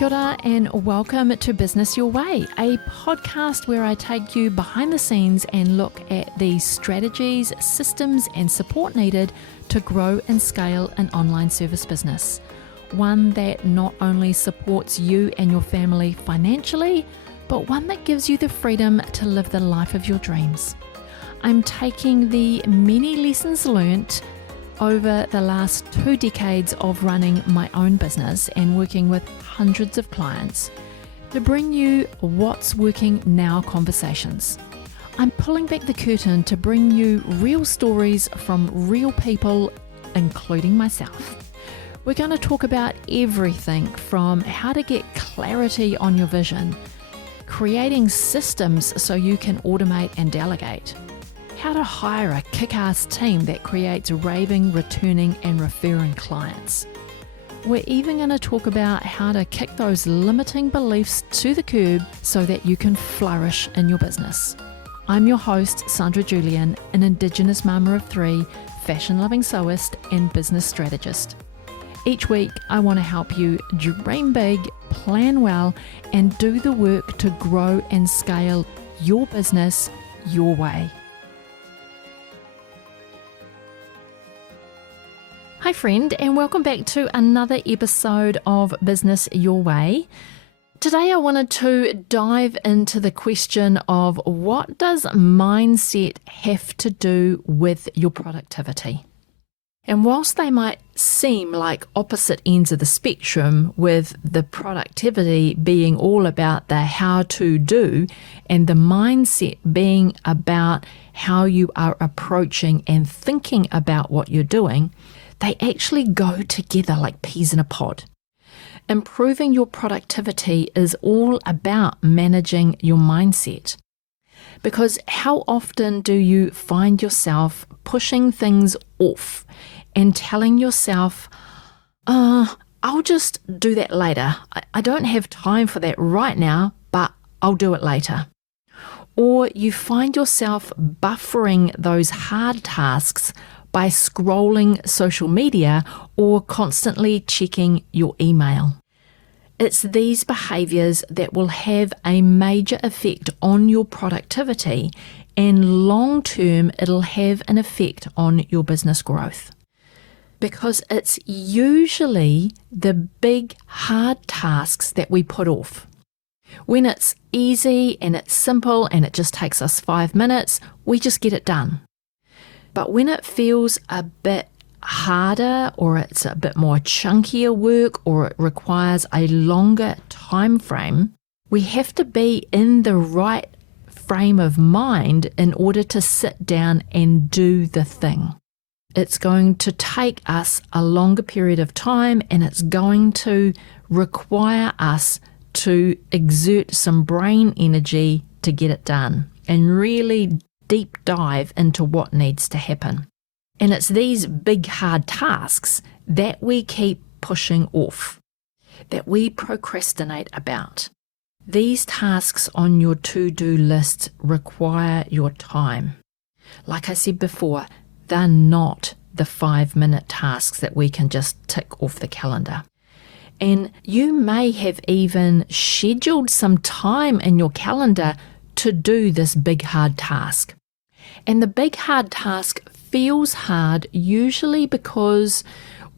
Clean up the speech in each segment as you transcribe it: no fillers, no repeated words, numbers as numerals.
Kia ora and welcome to Business Your Way, a podcast where I take you behind the scenes and look at the strategies, systems and support needed to grow and scale an online service business. One that not only supports you and your family financially, but one that gives you the freedom to live the life of your dreams. I'm taking the many lessons learnt over the last 2 decades of running my own business and working with hundreds of clients to bring you what's working now conversations. I'm pulling back the curtain to bring you real stories from real people, including myself. We're going to talk about everything from how to get clarity on your vision, creating systems so you can automate and delegate, how to hire a kick-ass team that creates raving, returning and referring clients. We're even going to talk about how to kick those limiting beliefs to the curb so that you can flourish in your business. I'm your host, Sandra Julian, an Indigenous mama of 3, fashion-loving sewist and business strategist. Each week, I want to help you dream big, plan well, and do the work to grow and scale your business your way. Hi friend, and welcome back to another episode of Business Your Way. Today I wanted to dive into the question of what does mindset have to do with your productivity? And whilst they might seem like opposite ends of the spectrum, with the productivity being all about the how to do and the mindset being about how you are approaching and thinking about what you're doing, they actually go together like peas in a pod. Improving your productivity is all about managing your mindset. Because how often do you find yourself pushing things off and telling yourself, I'll just do that later. I don't have time for that right now, but I'll do it later. Or you find yourself buffering those hard tasks by scrolling social media or constantly checking your email. It's these behaviours that will have a major effect on your productivity, and long term it'll have an effect on your business growth. Because it's usually the big hard tasks that we put off. When it's easy and it's simple and it just takes us 5 minutes, we just get it done. But when it feels a bit harder, or it's a bit more chunkier work, or it requires a longer time frame, we have to be in the right frame of mind in order to sit down and do the thing. It's going to take us a longer period of time, and it's going to require us to exert some brain energy to get it done and really deep dive into what needs to happen. And it's these big hard tasks that we keep pushing off, that we procrastinate about. These tasks on your to-do list require your time. Like I said before, they're not the 5-minute tasks that we can just tick off the calendar. And you may have even scheduled some time in your calendar to do this big hard task. And the big hard task feels hard usually because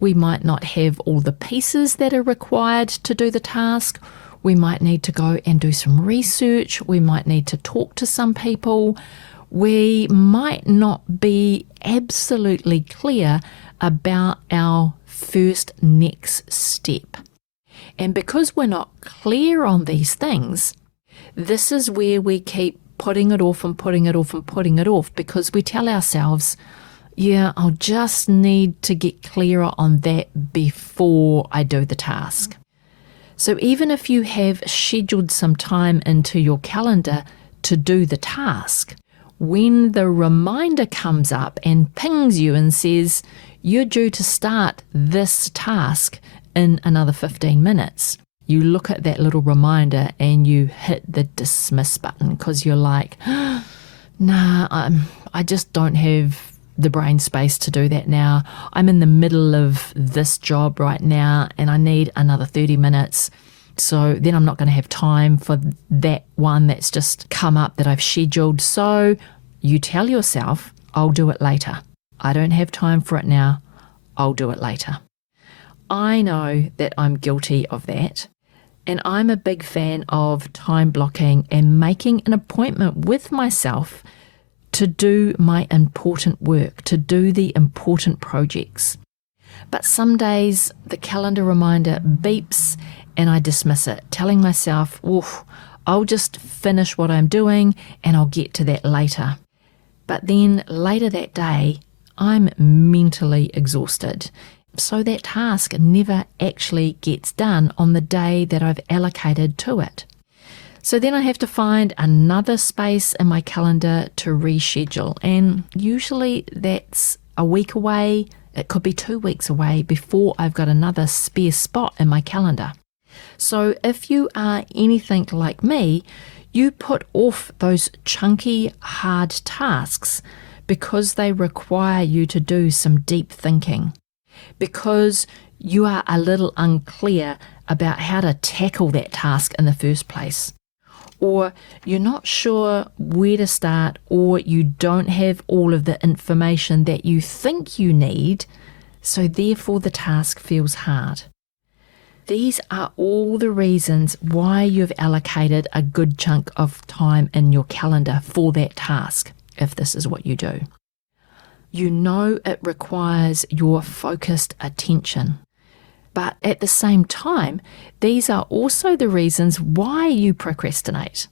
we might not have all the pieces that are required to do the task. We might need to go and do some research. We might need to talk to some people. We might not be absolutely clear about our first next step. And because we're not clear on these things, this is where we keep putting it off and putting it off and putting it off, because we tell ourselves, yeah, I'll just need to get clearer on that before I do the task. So even if you have scheduled some time into your calendar to do the task, when the reminder comes up and pings you and says, you're due to start this task in another 15 minutes, you look at that little reminder and you hit the dismiss button because you're like, I just don't have the brain space to do that now. I'm in the middle of this job right now and I need another 30 minutes. So then I'm not going to have time for that one that's just come up that I've scheduled. So you tell yourself, I'll do it later. I don't have time for it now. I'll do it later. I know that I'm guilty of that. And I'm a big fan of time blocking and making an appointment with myself to do my important work, to do the important projects. But some days the calendar reminder beeps and I dismiss it, telling myself, oof, I'll just finish what I'm doing and I'll get to that later. But then later that day, I'm mentally exhausted. So that task never actually gets done on the day that I've allocated to it. So then I have to find another space in my calendar to reschedule. And usually that's a week away. It could be 2 weeks away before I've got another spare spot in my calendar. So if you are anything like me, you put off those chunky, hard tasks because they require you to do some deep thinking, because you are a little unclear about how to tackle that task in the first place, or you're not sure where to start, or you don't have all of the information that you think you need, so therefore the task feels hard. These are all the reasons why you've allocated a good chunk of time in your calendar for that task, if this is what you do. You know it requires your focused attention. But at the same time, these are also the reasons why you procrastinate.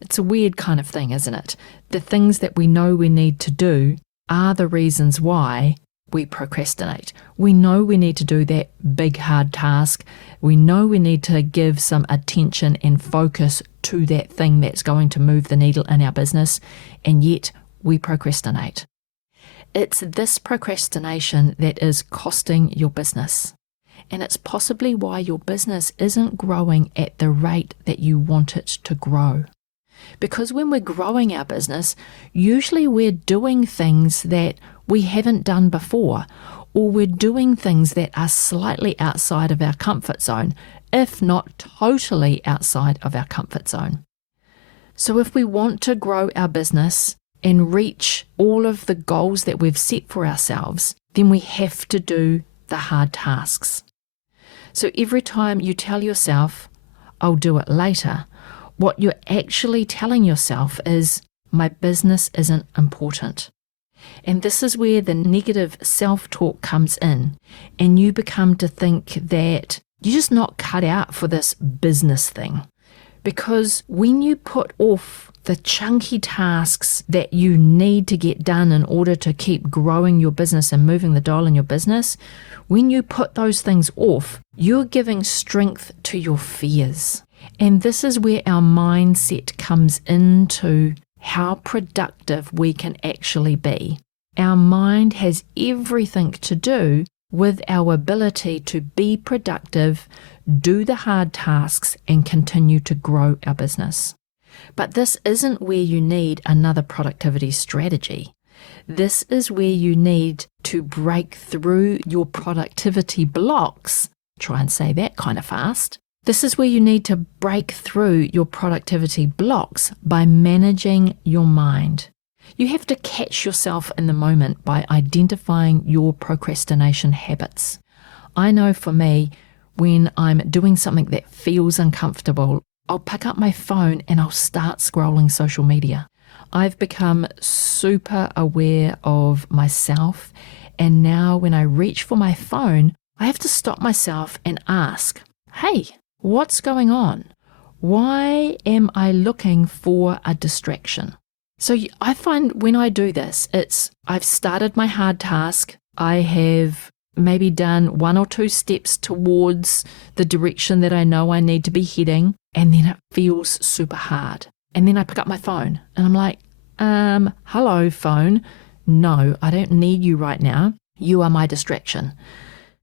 It's a weird kind of thing, isn't it? The things that we know we need to do are the reasons why we procrastinate. We know we need to do that big hard task. We know we need to give some attention and focus to that thing that's going to move the needle in our business, and yet we procrastinate. It's this procrastination that is costing your business. And it's possibly why your business isn't growing at the rate that you want it to grow. Because when we're growing our business, usually we're doing things that we haven't done before, or we're doing things that are slightly outside of our comfort zone, if not totally outside of our comfort zone. So if we want to grow our business and reach all of the goals that we've set for ourselves, then we have to do the hard tasks. So every time you tell yourself, I'll do it later, what you're actually telling yourself is, my business isn't important. And this is where the negative self-talk comes in, and you become to think that you're just not cut out for this business thing. Because when you put off the chunky tasks that you need to get done in order to keep growing your business and moving the dial in your business, when you put those things off, you're giving strength to your fears. And this is where our mindset comes into how productive we can actually be. Our mind has everything to do with our ability to be productive, do the hard tasks, and continue to grow our business. But this isn't where you need another productivity strategy. This is where you need to break through your productivity blocks. Try and say that kind of fast. This is where you need to break through your productivity blocks by managing your mind. You have to catch yourself in the moment by identifying your procrastination habits. I know for me, when I'm doing something that feels uncomfortable, I'll pick up my phone and I'll start scrolling social media. I've become super aware of myself, and now when I reach for my phone, I have to stop myself and ask, hey, what's going on? Why am I looking for a distraction? So I find when I do this, I've started my hard task, I have maybe done 1 or 2 steps towards the direction that I know I need to be heading, and then it feels super hard. And then I pick up my phone and I'm like, hello phone, no, I don't need you right now. You are my distraction.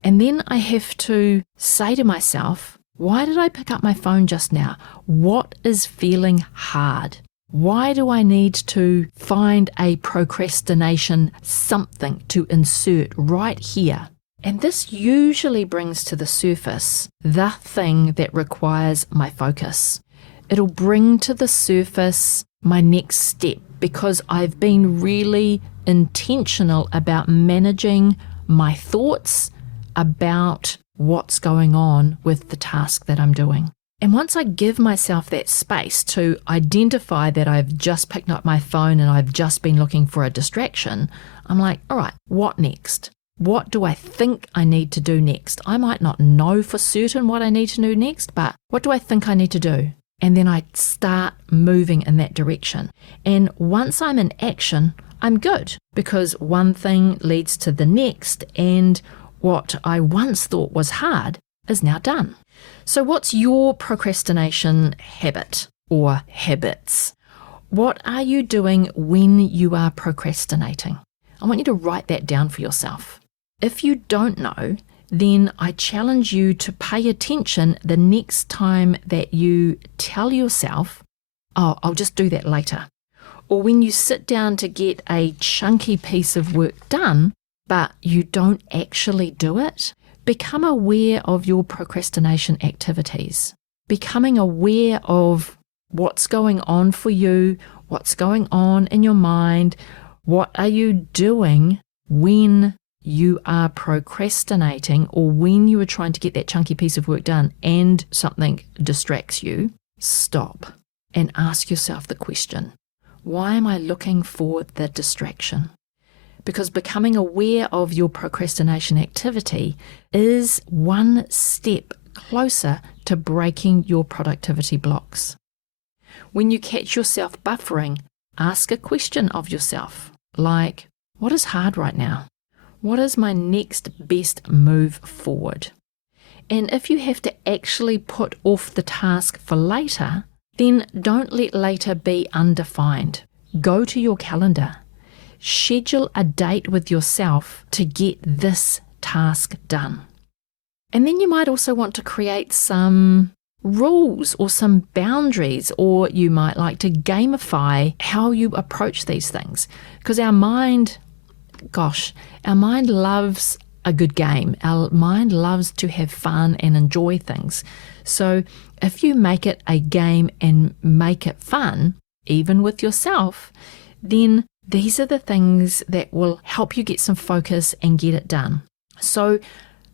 And then I have to say to myself, why did I pick up my phone just now? What is feeling hard? Why do I need to find a procrastination something to insert right here? And this usually brings to the surface the thing that requires my focus. It'll bring to the surface my next step because I've been really intentional about managing my thoughts about what's going on with the task that I'm doing. And once I give myself that space to identify that I've just picked up my phone and I've just been looking for a distraction, I'm like, all right, what next? What do I think I need to do next? I might not know for certain what I need to do next, but what do I think I need to do? And then I start moving in that direction. And once I'm in action, I'm good because one thing leads to the next, and what I once thought was hard is now done. So what's your procrastination habit or habits? What are you doing when you are procrastinating? I want you to write that down for yourself. If you don't know, then I challenge you to pay attention the next time that you tell yourself, oh, I'll just do that later. Or when you sit down to get a chunky piece of work done, but you don't actually do it. Become aware of your procrastination activities. Becoming aware of what's going on for you, what's going on in your mind, what are you doing when you are procrastinating or when you are trying to get that chunky piece of work done and something distracts you. Stop and ask yourself the question, why am I looking for the distraction? Because becoming aware of your procrastination activity is one step closer to breaking your productivity blocks. When you catch yourself buffering, ask a question of yourself, like, what is hard right now? What is my next best move forward? And if you have to actually put off the task for later, then don't let later be undefined. Go to your calendar. Schedule a date with yourself to get this task done. And then you might also want to create some rules or some boundaries, or you might like to gamify how you approach these things. Because our mind loves a good game. Our mind loves to have fun and enjoy things. So if you make it a game and make it fun, even with yourself, then these are the things that will help you get some focus and get it done. So,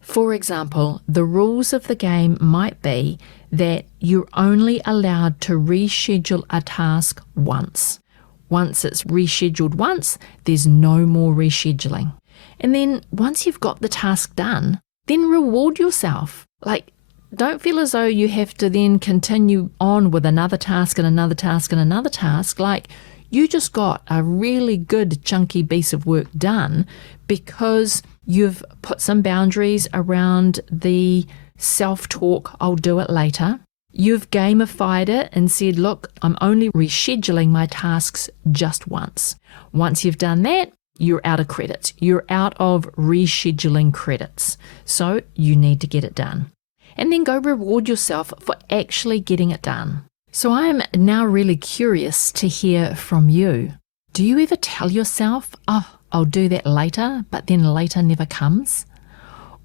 for example, the rules of the game might be that you're only allowed to reschedule a task once. Once it's rescheduled once, there's no more rescheduling. And then once you've got the task done, then reward yourself. Like, don't feel as though you have to then continue on with another task and another task and another task. Like, you just got a really good chunky piece of work done because you've put some boundaries around the self-talk, I'll do it later. You've gamified it and said, look, I'm only rescheduling my tasks just once. Once you've done that, you're out of credits. You're out of rescheduling credits. So you need to get it done. And then go reward yourself for actually getting it done. So I'm now really curious to hear from you. Do you ever tell yourself, oh, I'll do that later, but then later never comes?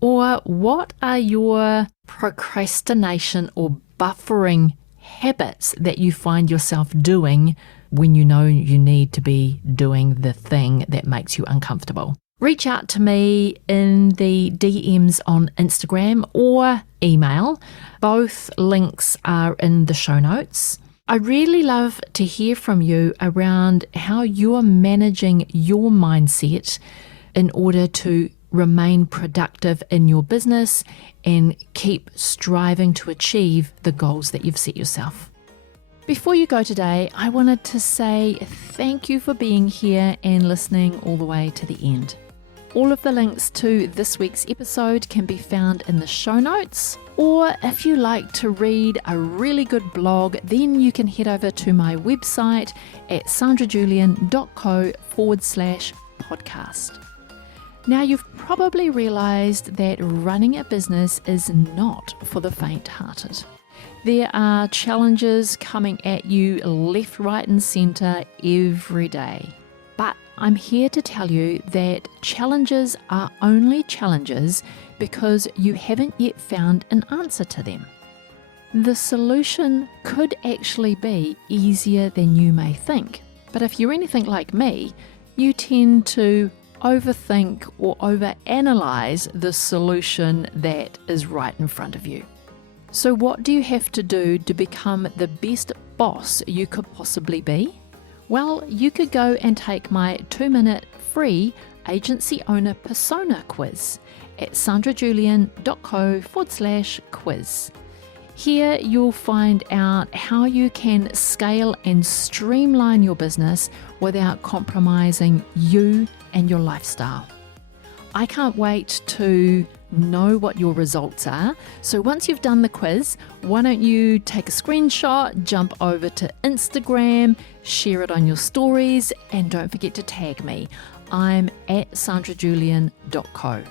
Or what are your procrastination or buffering habits that you find yourself doing when you know you need to be doing the thing that makes you uncomfortable? Reach out to me in the DMs on Instagram or email. Both links are in the show notes. I really love to hear from you around how you're managing your mindset in order to remain productive in your business and keep striving to achieve the goals that you've set yourself. Before you go today, I wanted to say thank you for being here and listening all the way to the end. All of the links to this week's episode can be found in the show notes, or if you like to read a really good blog, then you can head over to my website at sandrajulian.co/podcast. Now, you've probably realized that running a business is not for the faint-hearted. There are challenges coming at you left, right, and center every day. But I'm here to tell you that challenges are only challenges because you haven't yet found an answer to them. The solution could actually be easier than you may think. But if you're anything like me, you tend to overthink or overanalyze the solution that is right in front of you. So what do you have to do to become the best boss you could possibly be? Well, you could go and take my 2-minute free agency owner persona quiz at sandrajulian.co/quiz. Here you'll find out how you can scale and streamline your business without compromising you and your lifestyle. I can't wait to know what your results are. So once you've done the quiz, why don't you take a screenshot, jump over to Instagram, share it on your stories, and don't forget to tag me. I'm at sandrajulian.co.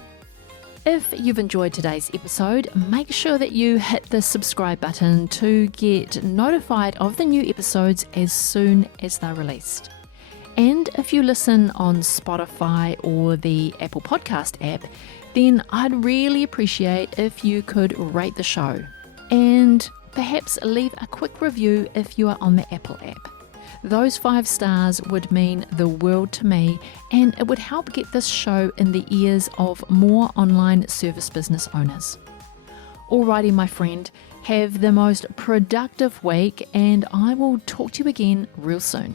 If you've enjoyed today's episode, make sure that you hit the subscribe button to get notified of the new episodes as soon as they're released. And if you listen on Spotify or the Apple Podcast app, then I'd really appreciate if you could rate the show and perhaps leave a quick review if you are on the Apple app. Those 5 stars would mean the world to me, and it would help get this show in the ears of more online service business owners. Alrighty, my friend, have the most productive week, and I will talk to you again real soon.